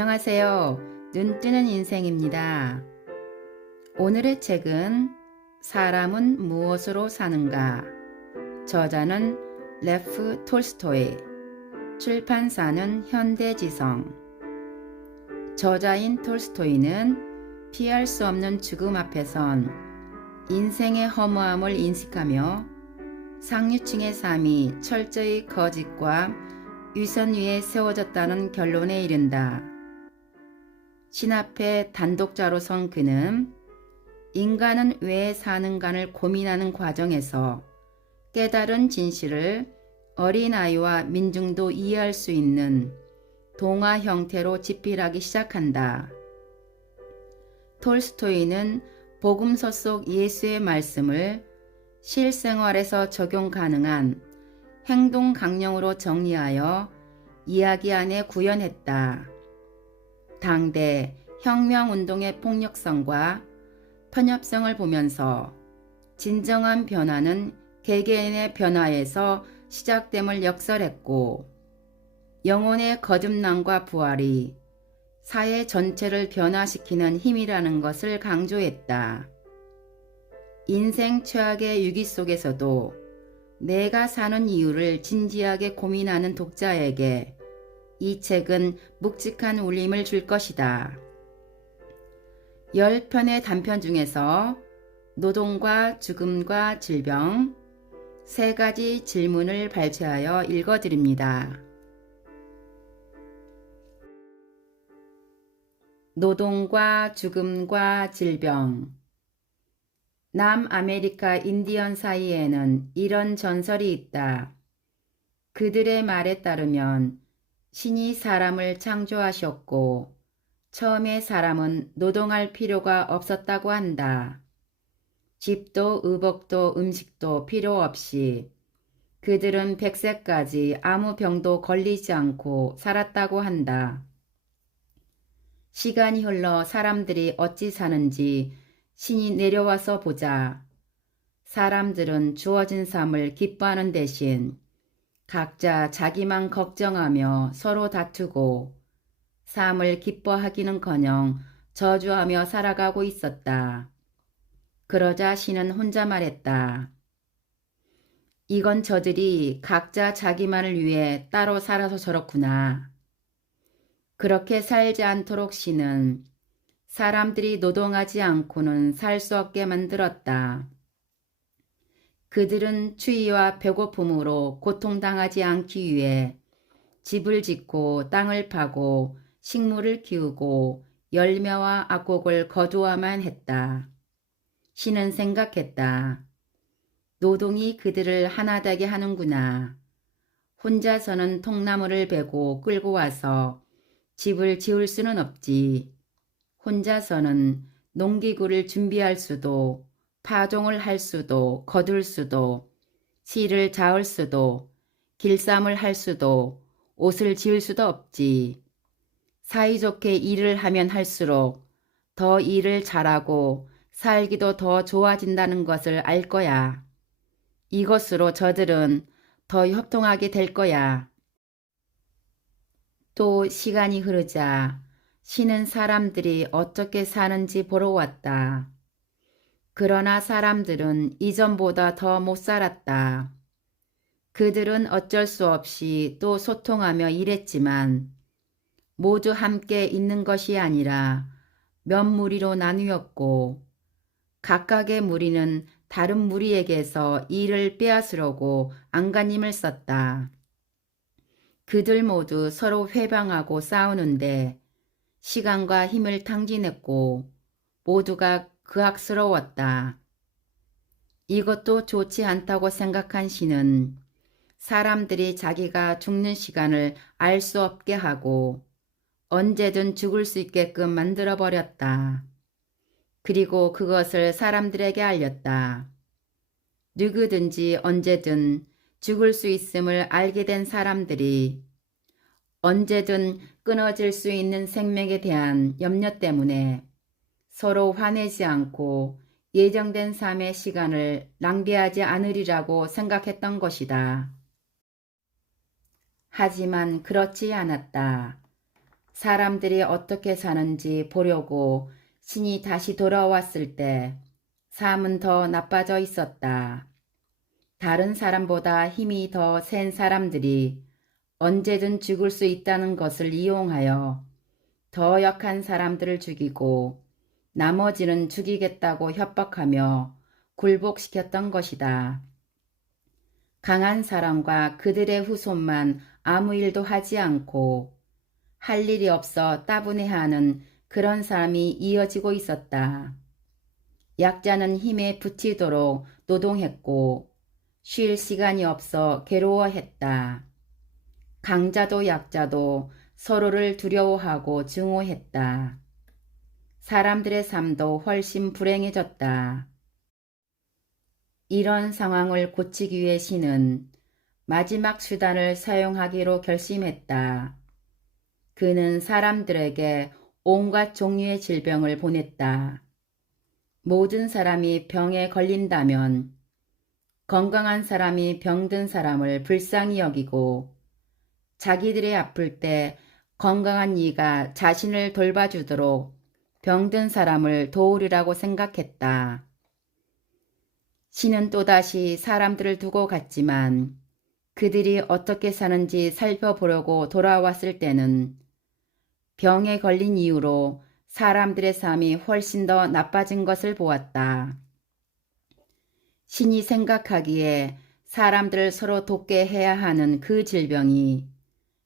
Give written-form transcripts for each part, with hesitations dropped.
안녕하세요. 눈뜨는 인생입니다. 오늘의 책은 사람은 무엇으로 사는가? 저자는 레프 톨스토이, 출판사는 현대지성. 저자인 톨스토이는 피할 수 없는 죽음 앞에선 인생의 허무함을 인식하며 상류층의 삶이 철저히 거짓과 위선 위에 세워졌다는 결론에 이른다. 신 앞에 단독자로 선 그는 인간은 왜 사는가를 고민하는 과정에서 깨달은 진실을 어린아이와 민중도 이해할 수 있는 동화 형태로 집필하기 시작한다. 톨스토이는 복음서 속 예수의 말씀을 실생활에서 적용 가능한 행동 강령으로 정리하여 이야기 안에 구현했다. 당대 혁명운동의 폭력성과 편협성을 보면서 진정한 변화는 개개인의 변화에서 시작됨을 역설했고, 영혼의 거듭남과 부활이 사회 전체를 변화시키는 힘이라는 것을 강조했다. 인생 최악의 위기 속에서도 내가 사는 이유를 진지하게 고민하는 독자에게 이 책은 묵직한 울림을 줄 것이다. 10편의 단편 중에서 노동과 죽음과 질병 3가지 질문을 발췌하여 읽어드립니다. 노동과 죽음과 질병. 남아메리카 인디언 사이에는 이런 전설이 있다. 그들의 말에 따르면 신이 사람을 창조하셨고 처음에 사람은 노동할 필요가 없었다고 한다. 집도 의복도 음식도 필요 없이 그들은 100세까지 아무 병도 걸리지 않고 살았다고 한다. 시간이 흘러 사람들이 어찌 사는지 신이 내려와서 보자. 사람들은 주어진 삶을 기뻐하는 대신 각자 자기만 걱정하며 서로 다투고 삶을 기뻐하기는커녕 저주하며 살아가고 있었다. 그러자 신은 혼자 말했다. 이건 저들이 각자 자기만을 위해 따로 살아서 저렇구나. 그렇게 살지 않도록 신은 사람들이 노동하지 않고는 살 수 없게 만들었다. 그들은 추위와 배고픔으로 고통당하지 않기 위해 집을 짓고 땅을 파고 식물을 키우고 열매와 악곡을 거두어야만 했다. 신은 생각했다. 노동이 그들을 하나 되게 하는구나. 혼자서는 통나무를 베고 끌고 와서 집을 지을 수는 없지. 혼자서는 농기구를 준비할 수도, 파종을 할 수도, 거둘 수도, 씨를 자을 수도, 길쌈을 할 수도, 옷을 지을 수도 없지. 사이좋게 일을 하면 할수록 더 일을 잘하고 살기도 더 좋아진다는 것을 알 거야. 이것으로 저들은 더 협동하게 될 거야. 또 시간이 흐르자 신은 사람들이 어떻게 사는지 보러 왔다. 그러나 사람들은 이전보다 더 못 살았다. 그들은 어쩔 수 없이 또 소통하며 일했지만 모두 함께 있는 것이 아니라 몇 무리로 나누었고 각각의 무리는 다른 무리에게서 일을 빼앗으려고 안간힘을 썼다. 그들 모두 서로 회방하고 싸우는데 시간과 힘을 탕진했고 모두가 그악스러웠다. 이것도 좋지 않다고 생각한 신은 사람들이 자기가 죽는 시간을 알 수 없게 하고 언제든 죽을 수 있게끔 만들어버렸다. 그리고 그것을 사람들에게 알렸다. 누구든지 언제든 죽을 수 있음을 알게 된 사람들이 언제든 끊어질 수 있는 생명에 대한 염려 때문에 서로 화내지 않고 예정된 삶의 시간을 낭비하지 않으리라고 생각했던 것이다. 하지만 그렇지 않았다. 사람들이 어떻게 사는지 보려고 신이 다시 돌아왔을 때 삶은 더 나빠져 있었다. 다른 사람보다 힘이 더 센 사람들이 언제든 죽을 수 있다는 것을 이용하여 더 약한 사람들을 죽이고 나머지는 죽이겠다고 협박하며 굴복시켰던 것이다. 강한 사람과 그들의 후손만 아무 일도 하지 않고 할 일이 없어 따분해하는 그런 삶이 이어지고 있었다. 약자는 힘에 부치도록 노동했고 쉴 시간이 없어 괴로워했다. 강자도 약자도 서로를 두려워하고 증오했다. 사람들의 삶도 훨씬 불행해졌다. 이런 상황을 고치기 위해 신은 마지막 수단을 사용하기로 결심했다. 그는 사람들에게 온갖 종류의 질병을 보냈다. 모든 사람이 병에 걸린다면 건강한 사람이 병든 사람을 불쌍히 여기고 자기들이 아플 때 건강한 이가 자신을 돌봐주도록 병든 사람을 도우리라고 생각했다. 신은 또다시 사람들을 두고 갔지만 그들이 어떻게 사는지 살펴보려고 돌아왔을 때는 병에 걸린 이유로 사람들의 삶이 훨씬 더 나빠진 것을 보았다. 신이 생각하기에 사람들을 서로 돕게 해야 하는 그 질병이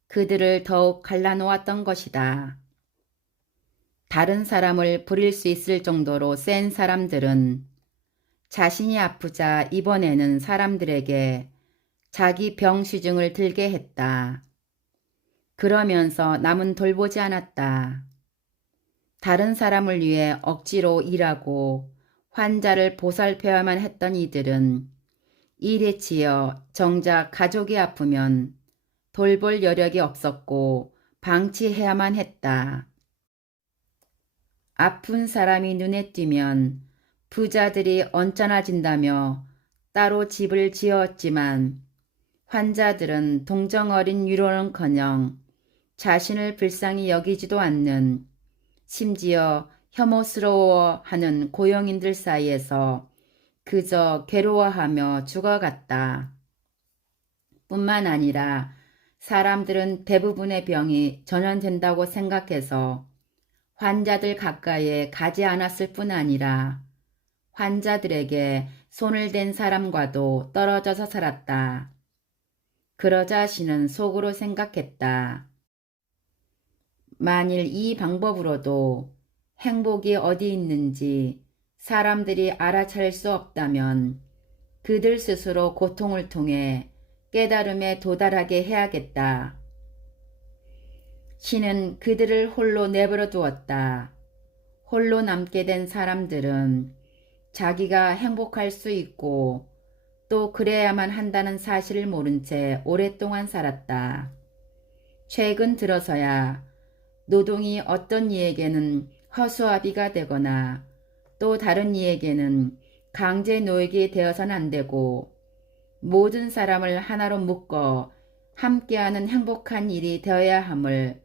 그들을 더욱 갈라놓았던 것이다. 다른 사람을 부릴 수 있을 정도로 센 사람들은 자신이 아프자 이번에는 사람들에게 자기 병수증을 들게 했다. 그러면서 남은 돌보지 않았다. 다른 사람을 위해 억지로 일하고 환자를 보살펴야만 했던 이들은 일에 치여 정작 가족이 아프면 돌볼 여력이 없었고 방치해야만 했다. 아픈 사람이 눈에 띄면 부자들이 언짢아진다며 따로 집을 지었지만 환자들은 동정어린 위로는커녕 자신을 불쌍히 여기지도 않는 심지어 혐오스러워하는 고용인들 사이에서 그저 괴로워하며 죽어갔다. 뿐만 아니라 사람들은 대부분의 병이 전염된다고 생각해서 환자들 가까이에 가지 않았을 뿐 아니라 환자들에게 손을 댄 사람과도 떨어져서 살았다. 그러자 신은 속으로 생각했다. 만일 이 방법으로도 행복이 어디 있는지 사람들이 알아차릴 수 없다면 그들 스스로 고통을 통해 깨달음에 도달하게 해야겠다. 신은 그들을 홀로 내버려 두었다. 홀로 남게 된 사람들은 자기가 행복할 수 있고 또 그래야만 한다는 사실을 모른 채 오랫동안 살았다. 최근 들어서야 노동이 어떤 이에게는 허수아비가 되거나 또 다른 이에게는 강제 노역이 되어서는 안 되고 모든 사람을 하나로 묶어 함께하는 행복한 일이 되어야 함을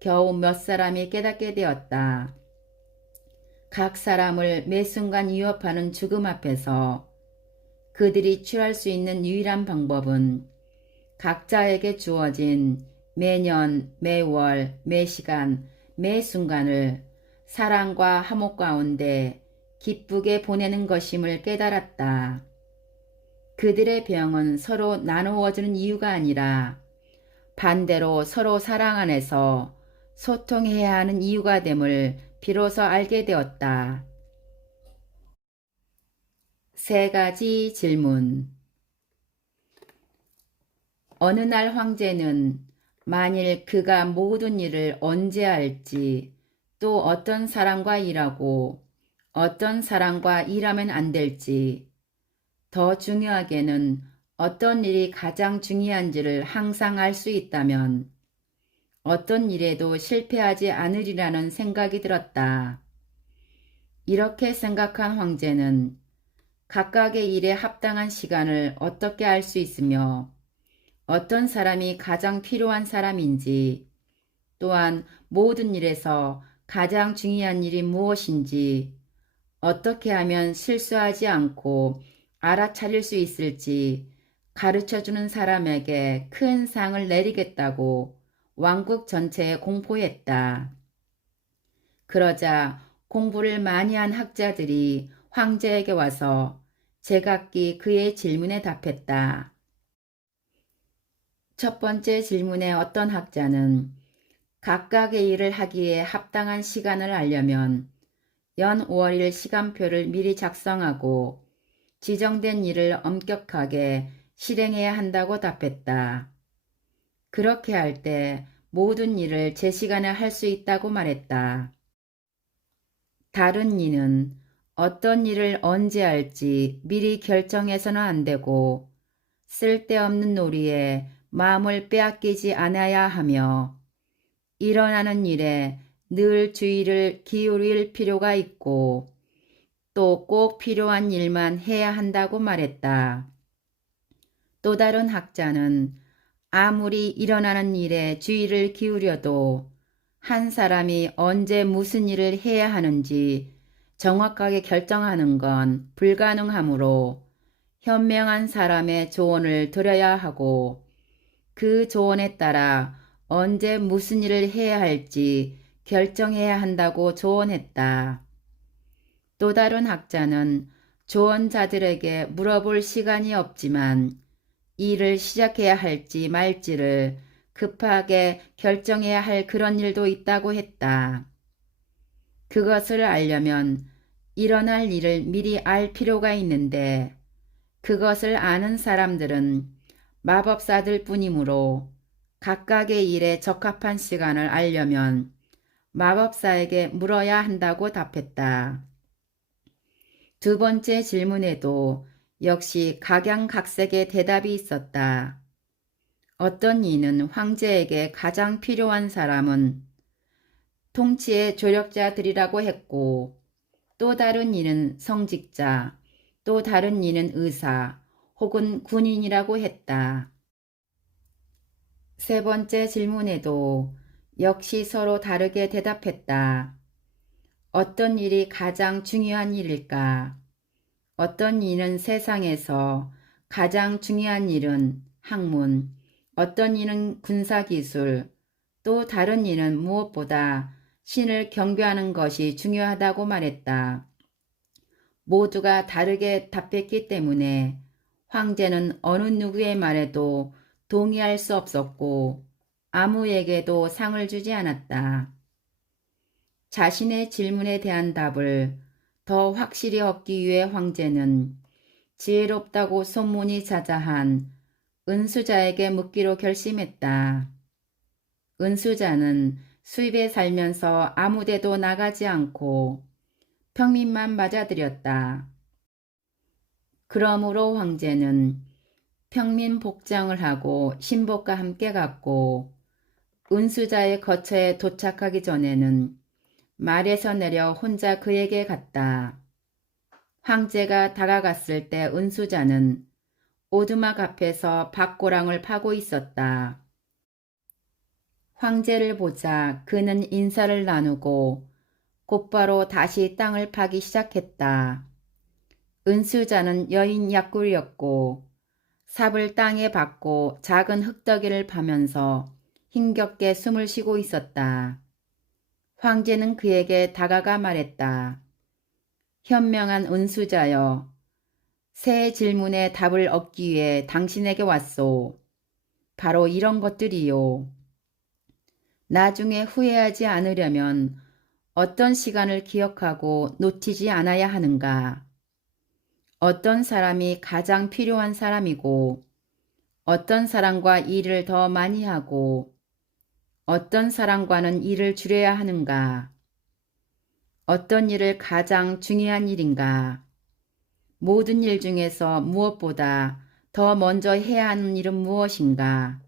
겨우 몇 사람이 깨닫게 되었다. 각 사람을 매 순간 위협하는 죽음 앞에서 그들이 취할 수 있는 유일한 방법은 각자에게 주어진 매년, 매월, 매시간, 매 순간을 사랑과 화목 가운데 기쁘게 보내는 것임을 깨달았다. 그들의 병은 서로 나누어지는 이유가 아니라 반대로 서로 사랑 안에서 소통해야 하는 이유가 됨을 비로소 알게 되었다. 세 가지 질문. 어느 날 황제는 만일 그가 모든 일을 언제 할지 또 어떤 사람과 일하고 어떤 사람과 일하면 안 될지 더 중요하게는 어떤 일이 가장 중요한지를 항상 알 수 있다면 어떤 일에도 실패하지 않으리라는 생각이 들었다. 이렇게 생각한 황제는 각각의 일에 합당한 시간을 어떻게 알 수 있으며 어떤 사람이 가장 필요한 사람인지 또한 모든 일에서 가장 중요한 일이 무엇인지, 어떻게 하면 실수하지 않고 알아차릴 수 있을지 가르쳐주는 사람에게 큰 상을 내리겠다고 왕국 전체에 공포했다. 그러자 공부를 많이 한 학자들이 황제에게 와서 제각기 그의 질문에 답했다. 첫 번째 질문에 어떤 학자는 각각의 일을 하기에 합당한 시간을 알려면 연 5월일 시간표를 미리 작성하고 지정된 일을 엄격하게 실행해야 한다고 답했다. 그렇게 할 때 모든 일을 제 시간에 할 수 있다고 말했다. 다른 이는 어떤 일을 언제 할지 미리 결정해서는 안 되고 쓸데없는 놀이에 마음을 빼앗기지 않아야 하며 일어나는 일에 늘 주의를 기울일 필요가 있고 또 꼭 필요한 일만 해야 한다고 말했다. 또 다른 학자는 아무리 일어나는 일에 주의를 기울여도 한 사람이 언제 무슨 일을 해야 하는지 정확하게 결정하는 건 불가능하므로 현명한 사람의 조언을 들어야 하고 그 조언에 따라 언제 무슨 일을 해야 할지 결정해야 한다고 조언했다. 또 다른 학자는 조언자들에게 물어볼 시간이 없지만 일을 시작해야 할지 말지를 급하게 결정해야 할 그런 일도 있다고 했다. 그것을 알려면 일어날 일을 미리 알 필요가 있는데 그것을 아는 사람들은 마법사들 뿐이므로 각각의 일에 적합한 시간을 알려면 마법사에게 물어야 한다고 답했다. 두 번째 질문에도 역시 각양각색의 대답이 있었다. 어떤 이는 황제에게 가장 필요한 사람은 통치의 조력자들이라고 했고 또 다른 이는 성직자, 또 다른 이는 의사 혹은 군인이라고 했다. 세 번째 질문에도 역시 서로 다르게 대답했다. 어떤 일이 가장 중요한 일일까? 어떤 이는 세상에서 가장 중요한 일은 학문, 어떤 이는 군사기술, 또 다른 이는 무엇보다 신을 경배하는 것이 중요하다고 말했다. 모두가 다르게 답했기 때문에 황제는 어느 누구의 말에도 동의할 수 없었고 아무에게도 상을 주지 않았다. 자신의 질문에 대한 답을 더 확실히 얻기 위해 황제는 지혜롭다고 소문이 자자한 은수자에게 묻기로 결심했다. 은수자는 수입에 살면서 아무데도 나가지 않고 평민만 맞아들였다. 그러므로 황제는 평민 복장을 하고 신복과 함께 갔고 은수자의 거처에 도착하기 전에는 말에서 내려 혼자 그에게 갔다. 황제가 다가갔을 때 은수자는 오두막 앞에서 밭고랑을 파고 있었다. 황제를 보자 그는 인사를 나누고 곧바로 다시 땅을 파기 시작했다. 은수자는 여인 약굴이었고 삽을 땅에 박고 작은 흙더기를 파면서 힘겹게 숨을 쉬고 있었다. 황제는 그에게 다가가 말했다. 현명한 은수자여, 새 질문에 답을 얻기 위해 당신에게 왔소. 바로 이런 것들이요. 나중에 후회하지 않으려면 어떤 시간을 기억하고 놓치지 않아야 하는가? 어떤 사람이 가장 필요한 사람이고 어떤 사람과 일을 더 많이 하고 어떤 사람과는 일을 줄여야 하는가? 어떤 일을 가장 중요한 일인가? 모든 일 중에서 무엇보다 더 먼저 해야 하는 일은 무엇인가?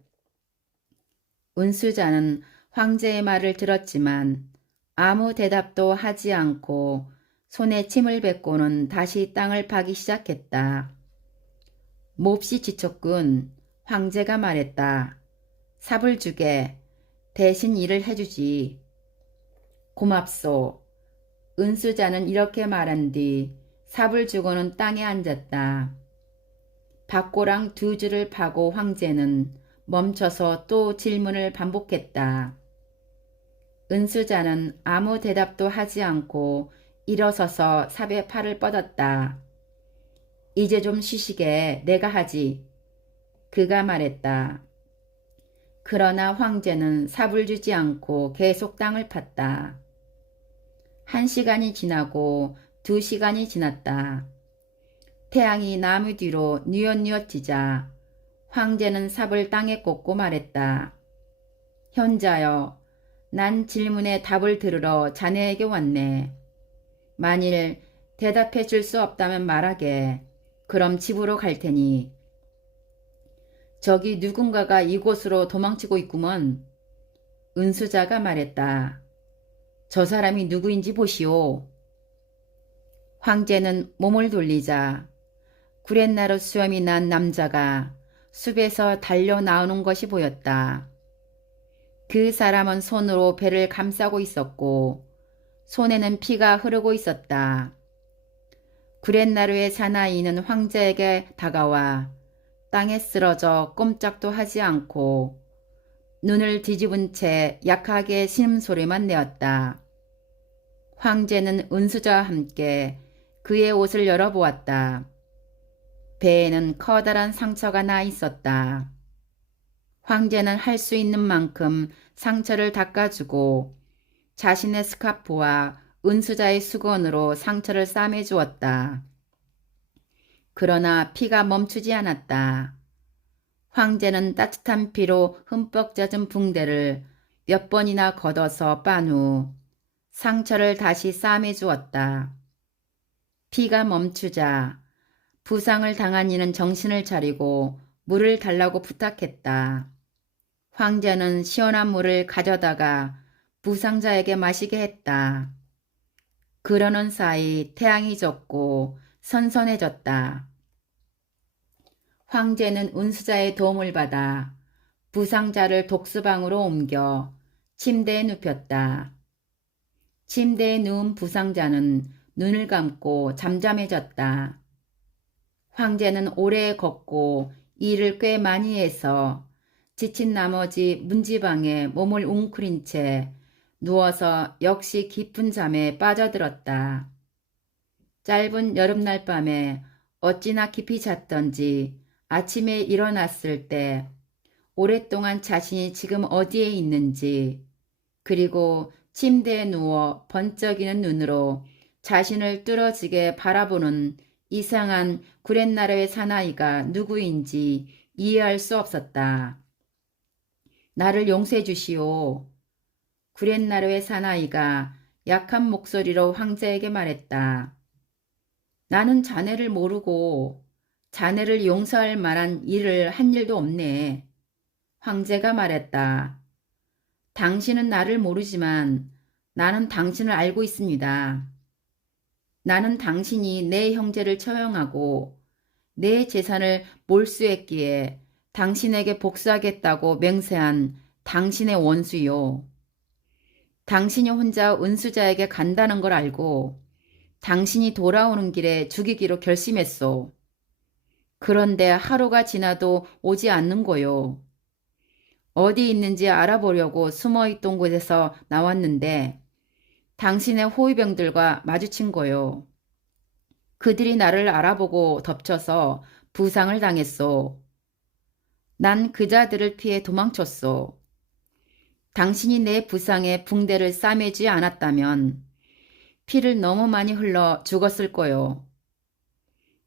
은수자는 황제의 말을 들었지만 아무 대답도 하지 않고 손에 침을 뱉고는 다시 땅을 파기 시작했다. 몹시 지쳤군. 황제가 말했다. 삽을 주게. 대신 일을 해주지. 고맙소. 은수자는 이렇게 말한 뒤 삽을 주고는 땅에 앉았다. 박고랑 두 줄을 파고 황제는 멈춰서 또 질문을 반복했다. 은수자는 아무 대답도 하지 않고 일어서서 삽에 팔을 뻗었다. 이제 좀 쉬시게 내가 하지. 그가 말했다. 그러나 황제는 삽을 주지 않고 계속 땅을 팠다. 1시간이 지나고 2시간이 지났다. 태양이 나무 뒤로 뉘엿뉘엿 지자 황제는 삽을 땅에 꽂고 말했다. 현자여, 난 질문에 답을 들으러 자네에게 왔네. 만일 대답해 줄 수 없다면 말하게. 그럼 집으로 갈 테니. 저기 누군가가 이곳으로 도망치고 있구먼. 은수자가 말했다. 저 사람이 누구인지 보시오. 황제는 몸을 돌리자 구렛나루 수염이 난 남자가 숲에서 달려 나오는 것이 보였다. 그 사람은 손으로 배를 감싸고 있었고 손에는 피가 흐르고 있었다. 구렛나루의 사나이는 황제에게 다가와 땅에 쓰러져 꼼짝도 하지 않고 눈을 뒤집은 채 약하게 신음소리만 내었다. 황제는 은수자와 함께 그의 옷을 열어보았다. 배에는 커다란 상처가 나 있었다. 황제는 할 수 있는 만큼 상처를 닦아주고 자신의 스카프와 은수자의 수건으로 상처를 싸매주었다. 그러나 피가 멈추지 않았다. 황제는 따뜻한 피로 흠뻑 젖은 붕대를 몇 번이나 걷어서 빤 후 상처를 다시 싸매주었다. 피가 멈추자 부상을 당한 이는 정신을 차리고 물을 달라고 부탁했다. 황제는 시원한 물을 가져다가 부상자에게 마시게 했다. 그러는 사이 태양이 졌고 선선해졌다. 황제는 은수자의 도움을 받아 부상자를 독수방으로 옮겨 침대에 눕혔다. 침대에 누운 부상자는 눈을 감고 잠잠해졌다. 황제는 오래 걷고 일을 꽤 많이 해서 지친 나머지 문지방에 몸을 웅크린 채 누워서 역시 깊은 잠에 빠져들었다. 짧은 여름날 밤에 어찌나 깊이 잤던지 아침에 일어났을 때 오랫동안 자신이 지금 어디에 있는지 그리고 침대에 누워 번쩍이는 눈으로 자신을 뚫어지게 바라보는 이상한 구렛나루의 사나이가 누구인지 이해할 수 없었다. 나를 용서해 주시오. 구렛나루의 사나이가 약한 목소리로 황제에게 말했다. 나는 자네를 모르고 자네를 용서할 만한 일을 한 일도 없네. 황제가 말했다. 당신은 나를 모르지만 나는 당신을 알고 있습니다. 나는 당신이 내 형제를 처형하고 내 재산을 몰수했기에 당신에게 복수하겠다고 맹세한 당신의 원수요. 당신이 혼자 은수자에게 간다는 걸 알고 당신이 돌아오는 길에 죽이기로 결심했소. 그런데 하루가 지나도 오지 않는 거요. 어디 있는지 알아보려고 숨어있던 곳에서 나왔는데 당신의 호위병들과 마주친 거요. 그들이 나를 알아보고 덮쳐서 부상을 당했소. 난 그자들을 피해 도망쳤소. 당신이 내 부상에 붕대를 싸매지 않았다면 피를 너무 많이 흘러 죽었을 거요.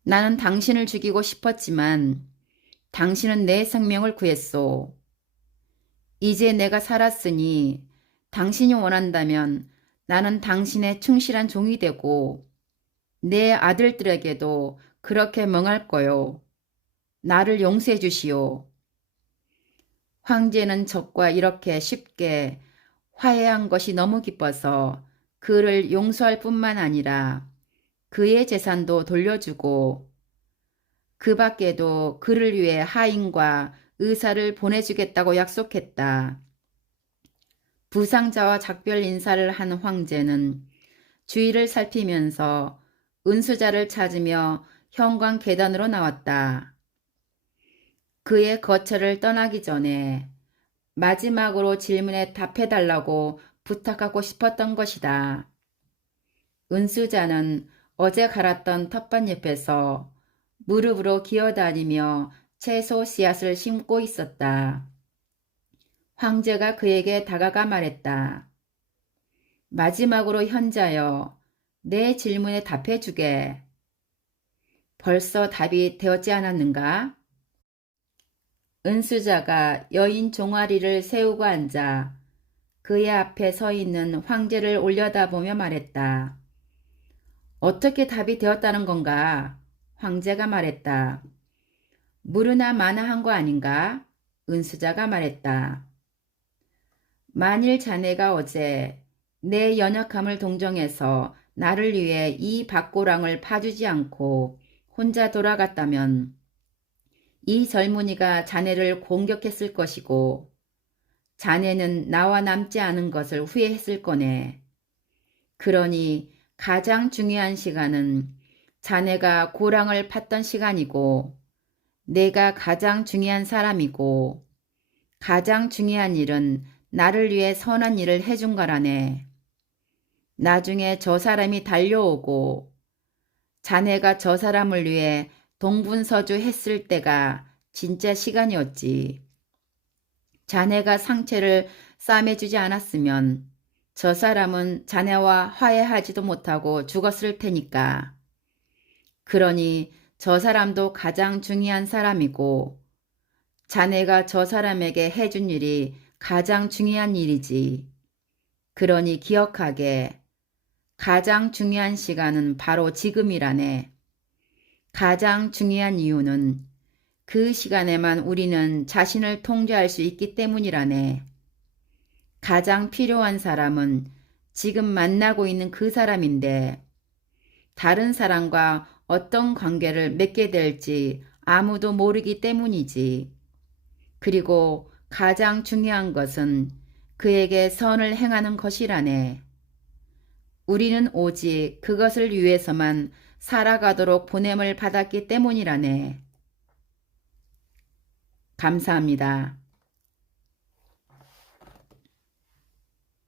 나는 당신을 죽이고 싶었지만 당신은 내 생명을 구했소. 이제 내가 살았으니 당신이 원한다면 나는 당신의 충실한 종이 되고 내 아들들에게도 그렇게 명할 거요. 나를 용서해 주시오. 황제는 적과 이렇게 쉽게 화해한 것이 너무 기뻐서 그를 용서할 뿐만 아니라 그의 재산도 돌려주고 그 밖에도 그를 위해 하인과 의사를 보내주겠다고 약속했다. 부상자와 작별 인사를 한 황제는 주위를 살피면서 은수자를 찾으며 현관 계단으로 나왔다. 그의 거처를 떠나기 전에 마지막으로 질문에 답해달라고 부탁하고 싶었던 것이다. 은수자는 어제 갈았던 텃밭 옆에서 무릎으로 기어다니며 채소 씨앗을 심고 있었다. 황제가 그에게 다가가 말했다. 마지막으로 현자여, 내 질문에 답해주게. 벌써 답이 되었지 않았는가? 은수자가 여인 종아리를 세우고 앉아 그의 앞에 서 있는 황제를 올려다보며 말했다. 어떻게 답이 되었다는 건가? 황제가 말했다. 무르나 마나한 거 아닌가? 은수자가 말했다. 만일 자네가 어제 내 연약함을 동정해서 나를 위해 이 박고랑을 파주지 않고 혼자 돌아갔다면 이 젊은이가 자네를 공격했을 것이고 자네는 나와 남지 않은 것을 후회했을 거네. 그러니 가장 중요한 시간은 자네가 고랑을 팠던 시간이고 내가 가장 중요한 사람이고 가장 중요한 일은 나를 위해 선한 일을 해준 거라네. 나중에 저 사람이 달려오고 자네가 저 사람을 위해 동분서주 했을 때가 진짜 시간이었지. 자네가 상처를 싸매주지 않았으면 저 사람은 자네와 화해하지도 못하고 죽었을 테니까. 그러니 저 사람도 가장 중요한 사람이고 자네가 저 사람에게 해준 일이 가장 중요한 일이지. 그러니 기억하게. 가장 중요한 시간은 바로 지금이라네. 가장 중요한 이유는 그 시간에만 우리는 자신을 통제할 수 있기 때문이라네. 가장 필요한 사람은 지금 만나고 있는 그 사람인데 다른 사람과 어떤 관계를 맺게 될지 아무도 모르기 때문이지. 그리고 가장 중요한 것은 그에게 선을 행하는 것이라네. 우리는 오직 그것을 위해서만 살아가도록 보냄을 받았기 때문이라네. 감사합니다.